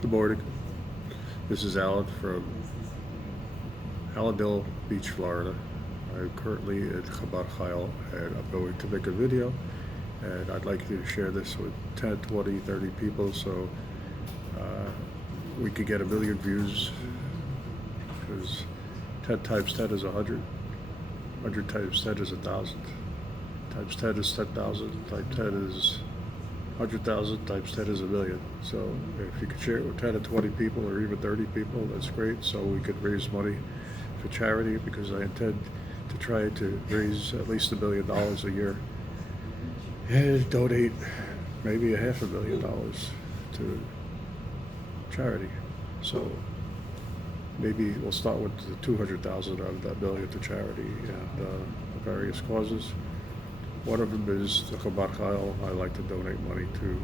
Good morning. This is Alan from Hallandale Beach, Florida. I'm currently at Chabad Chayil and I'm going to make a video, and I'd like to share this with 10, 20, 30 people so we could get 1 million views, because 10 times 10 is 100, 100 times 10 is 1,000, times 10 is 10,000, times 10 is 100,000, times 10 is 1 million. So if you could share it with 10 or 20 people or even 30 people, that's great, so we could raise money for charity, because I intend to try to raise at least $1 million a year and donate maybe $500,000 to charity. So maybe we'll start with the 200,000 out of that million to charity and various causes. One of them is the Chabad Chayil. I like to donate money to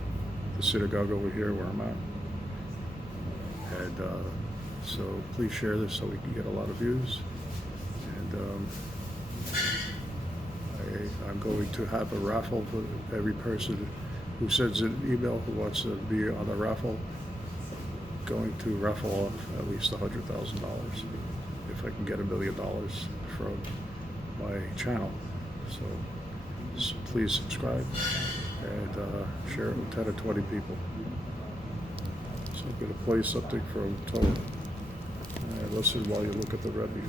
the synagogue over here where I'm at. And so please share this so we can get a lot of views. And I'm going to have a raffle for every person who sends an email who wants to be on the raffle. Going to raffle off at least $100,000 if I can get $1 million from my channel. So please subscribe and share it with 10 or 20 people. So I'm going to play something from Torah. And listen while you look at the Rebbe.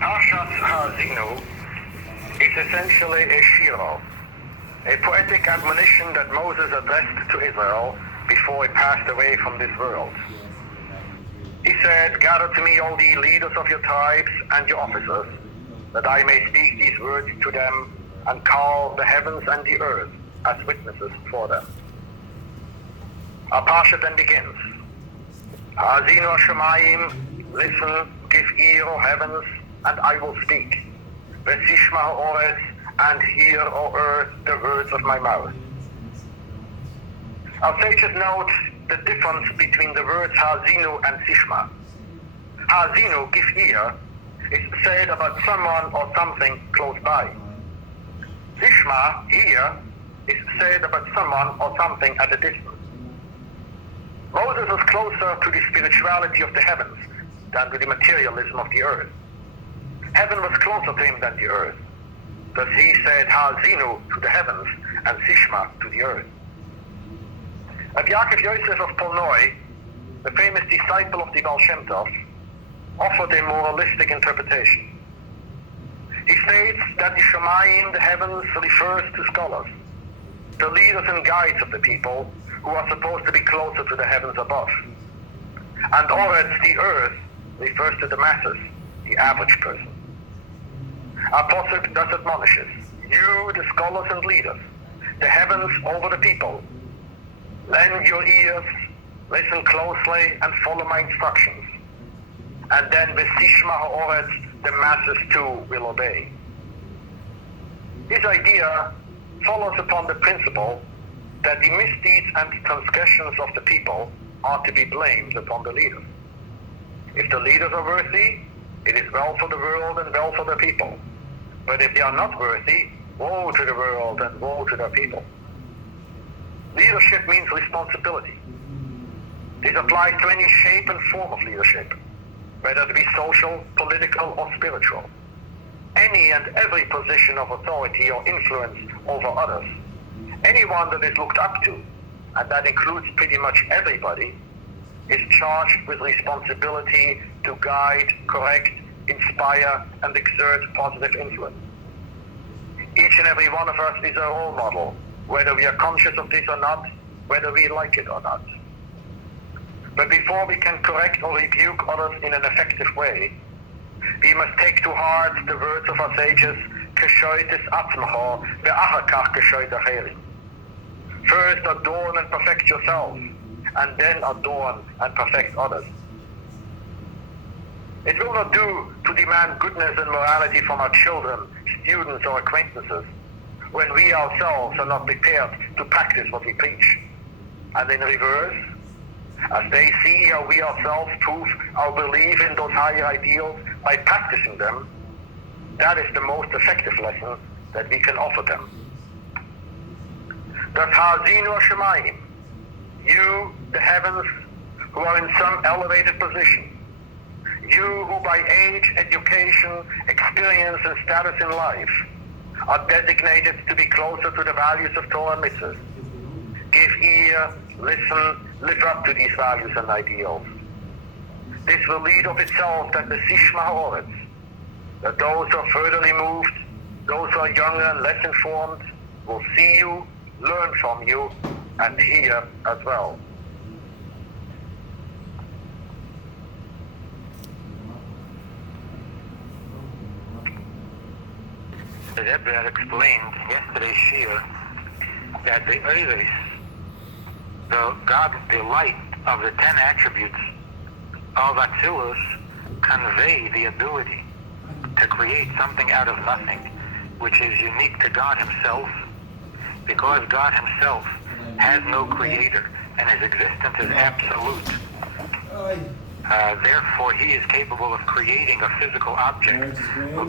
Parshat Ha'azinu is essentially a shiro, a poetic admonition that Moses addressed to Israel before he passed away from this world. He said, "Gather to me all the leaders of your tribes and your officers, that I may speak these words to them and call the heavens and the earth as witnesses for them." Our parsha then begins. Ha'azinu Hashemayim, listen, give ear, O heavens, and I will speak. V'tishma ha'oretz, and hear, O earth, the words of my mouth. Our sages note the difference between the words Ha'azinu and Tishma. Ha'azinu, give ear, is said about someone or something close by. Tishma, hear, is said about someone or something at a distance. Moses was closer to the spirituality of the heavens than to the materialism of the earth. Heaven was closer to him than the earth. Thus he said Ha'azinu to the heavens and Tishma to the earth. Rabbi Yaakov Yosef of Polnoi, the famous disciple of the Baal Shem Tov, offered a moralistic interpretation. He states that the Shemayim, the heavens, refers to scholars, the leaders and guides of the people who are supposed to be closer to the heavens above. And Oretz, the earth, refers to the masses, the average person. Our Pasuk thus admonishes, you, the scholars and leaders, the heavens over the people, lend your ears, listen closely, and follow my instructions. And then V'tishma ha'oretz, the masses too will obey. His idea follows upon the principle that the misdeeds and transgressions of the people are to be blamed upon the leaders. If the leaders are worthy, it is well for the world and well for the people. But if they are not worthy, woe to the world and woe to their people. Leadership means responsibility. This applies to any shape and form of leadership, whether it be social, political, or spiritual. Any and every position of authority or influence over others, anyone that is looked up to, and that includes pretty much everybody, is charged with responsibility to guide, correct, inspire, and exert positive influence. Each and every one of us is a role model, whether we are conscious of this or not, whether we like it or not. But before we can correct or rebuke others in an effective way, we must take to heart the words of our sages, "Keshoit es atzmacho, ve'achar kach keshoit acherim." First adorn and perfect yourself, and then adorn and perfect others. It will not do to demand goodness and morality from our children, students, or acquaintances when we ourselves are not prepared to practice what we preach. And in reverse, as they see how we ourselves prove our belief in those higher ideals by practicing them, That is the most effective lesson that we can offer them. Das Hazinu Shemayim, you, the heavens, who are in some elevated position, you who by age, education, experience, and status in life are designated to be closer to the values of Torah and mitzvahs. Give ear, listen, live up to these values and ideals. This will lead of itself that the Sishma Ha'oretz, that those who are further removed, those who are younger and less informed, will see you, learn from you, and hear as well. The Rebbe had explained yesterday's shir that the Eiris, the light of the 10 attributes of Atzilus, convey the ability to create something out of nothing, which is unique to God Himself, because God Himself has no creator and His existence is absolute. Therefore, He is capable of creating a physical object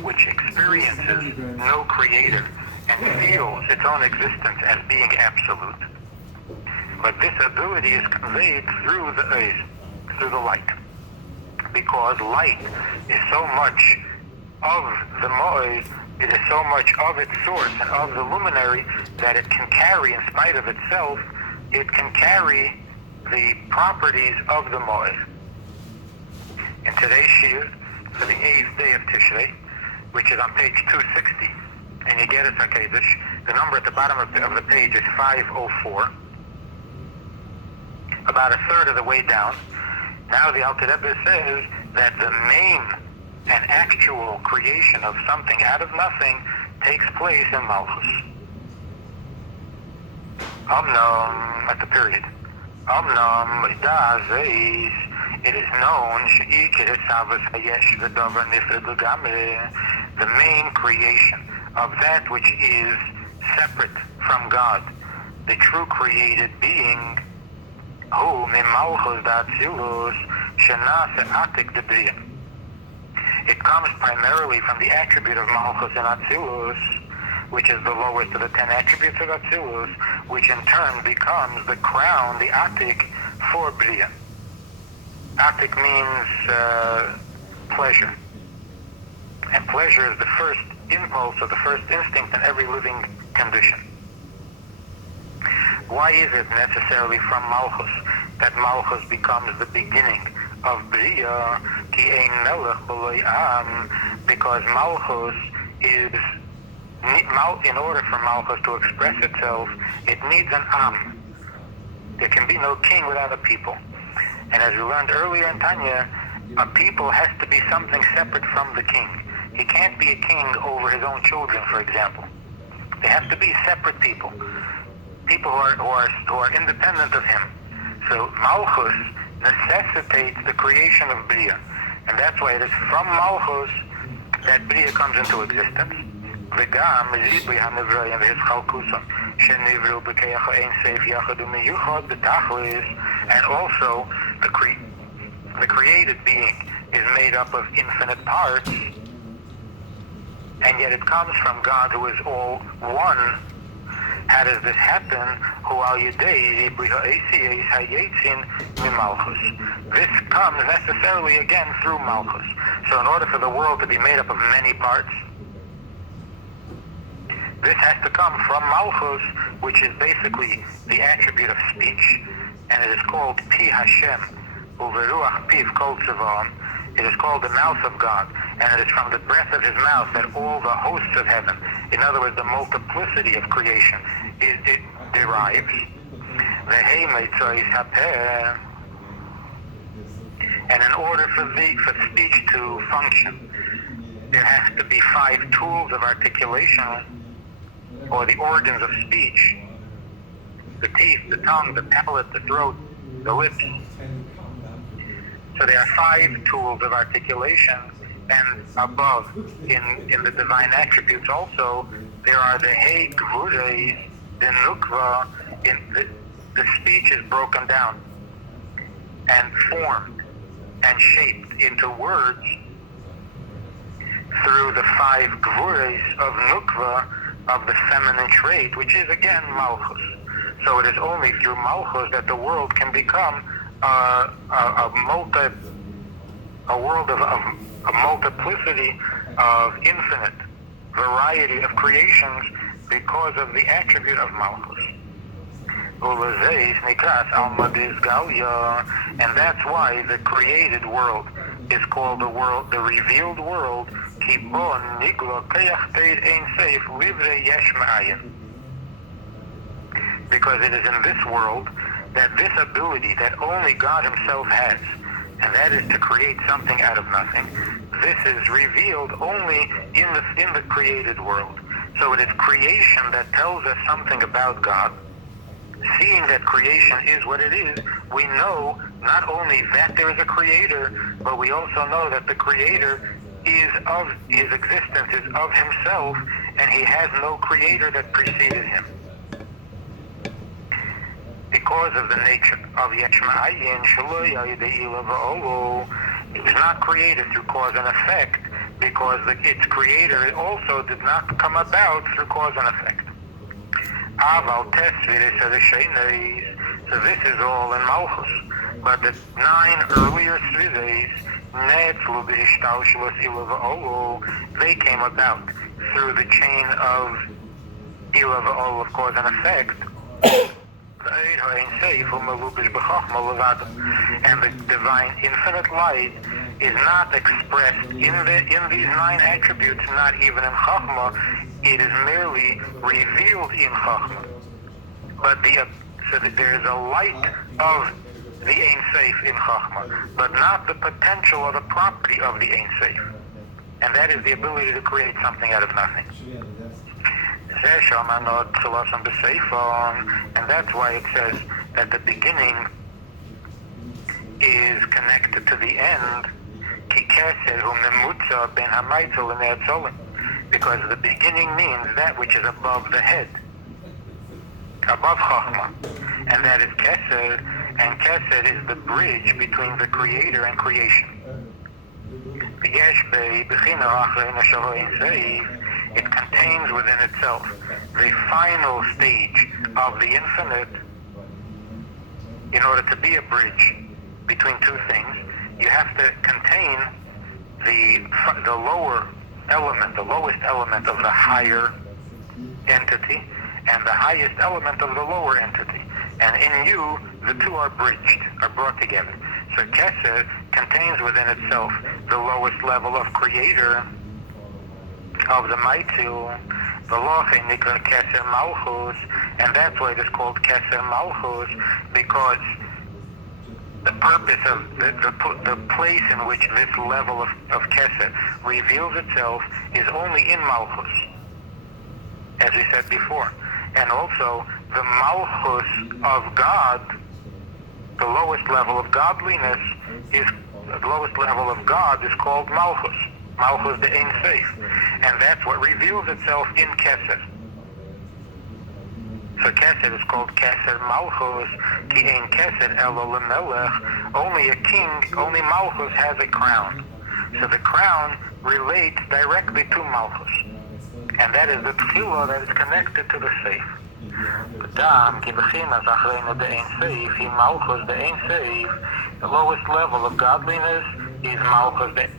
which experiences no creator and feels its own existence as being absolute. But this ability is conveyed through the light, because light is so much of the Mo'ez, it is so much of its source and of the luminary that it can carry, in spite of itself, it can carry the properties of the Mo'ez. In today's shir, for the 8th day of Tishrei, which is on page 260, and you get it, the number at the bottom of the page is 504, about a third of the way down. Now the Alter Rebbe says that the main and actual creation of something out of nothing takes place in Malchus. Amnam, at the period. Amnam, it is known, the main creation of that which is separate from God, the true created being, who Malchus Datzilus Shenase Atik Debriya. It comes primarily from the attribute of Malchus and Atzilus, which is the lowest of the 10 attributes of Atzilus, which in turn becomes the crown, the Atik, for Briya. Atik means pleasure. And pleasure is the first impulse or the first instinct in every living condition. Why is it necessarily from Malchus that Malchus becomes the beginning of Briya? Ki ein melech v'lo am, because Malchus is, in order for Malchus to express itself, it needs an am. There can be no king without a people. And as we learned earlier in Tanya, a people has to be something separate from the king. He can't be a king over his own children, for example. They have to be separate people. People who are independent of him. So Malchus necessitates the creation of Briya. And that's why it is from Malchus that Briya comes into existence. וגם ריבוי הנבראים והתחלקותם שנבראו בכוח האין סוף יחד ומיוחד בתכלס, and also the created being is made up of infinite parts, and yet it comes from God who is all one. How does this happen? This comes necessarily again through Malchus. So in order for the world to be made up of many parts, this has to come from Malchus, which is basically the attribute of speech, and it is called Pi Hashem, Uveruach Piv Kol Tzivaon. It is called the mouth of God, and it is from the breath of His mouth that all the hosts of heaven, in other words, the multiplicity of creation, it derives. And in order for speech to function, there has to be 5 tools of articulation, or the organs of speech: the teeth, the tongue, the palate, the throat, the lips. So there are 5 tools of articulation, and above, in the divine attributes also, there are the Hey Gvurei, the Nukva. The speech is broken down and formed and shaped into words through the 5 gvuras of Nukva, of the feminine trait, which is again Malchus. So it is only through Malchus that the world can become a world of a multiplicity of infinite variety of creations because of the attribute of Malchus. And that's why the created world is called the revealed world, because it is in this world that this ability that only God himself has, and that is to create something out of nothing, this is revealed only in the created world. So it is creation that tells us something about God. Seeing that creation is what it is, we know not only that there is a creator, but we also know that the creator is of his existence, is of himself, and he has no creator that preceded him. Because of the nature of Yechma'ayin, it was not created through cause and effect, because its creator also did not come about through cause and effect. So this is all in Malchus. But the 9 earlier Svides, they came about through the chain of Ila v'ol, of cause and effect. And the divine infinite light is not expressed in these 9 attributes, not even in Chachma. It is merely revealed in Chachma. But so that there is a light of the Ein Seif in Chachma, but not the potential or the property of the Ein Seif. And that is the ability to create something out of nothing. And that's why it says that the beginning is connected to the end, because the beginning means that which is above the head, above Chachma, and that is Kesed, and Kesed is the bridge between the Creator and creation. It contains within itself the final stage of the infinite. In order to be a bridge between two things, you have to contain the lower element, the lowest element of the higher entity, and the highest element of the lower entity. And in you, the two are bridged, are brought together. So Kesed contains within itself the lowest level of creator, of the Maitil, the Loche Nikra Keser Malchus, and that's why it is called Keser Malchus, because the purpose of the place in which this level of Keser reveals itself is only in Malchus, as we said before. And also, the Malchus of God, the lowest level of godliness, the lowest level of God is called Malchus. Malchus the Ein Seif. And that's what reveals itself in Kesed. So Kesed is called Kesed Malchus, Ki Ein Kesed Elo Lemelech. Only a king, only Malchus has a crown. So the crown relates directly to Malchus. And that is the tefillah that is connected to the Seif. The lowest level of godliness is Malchus the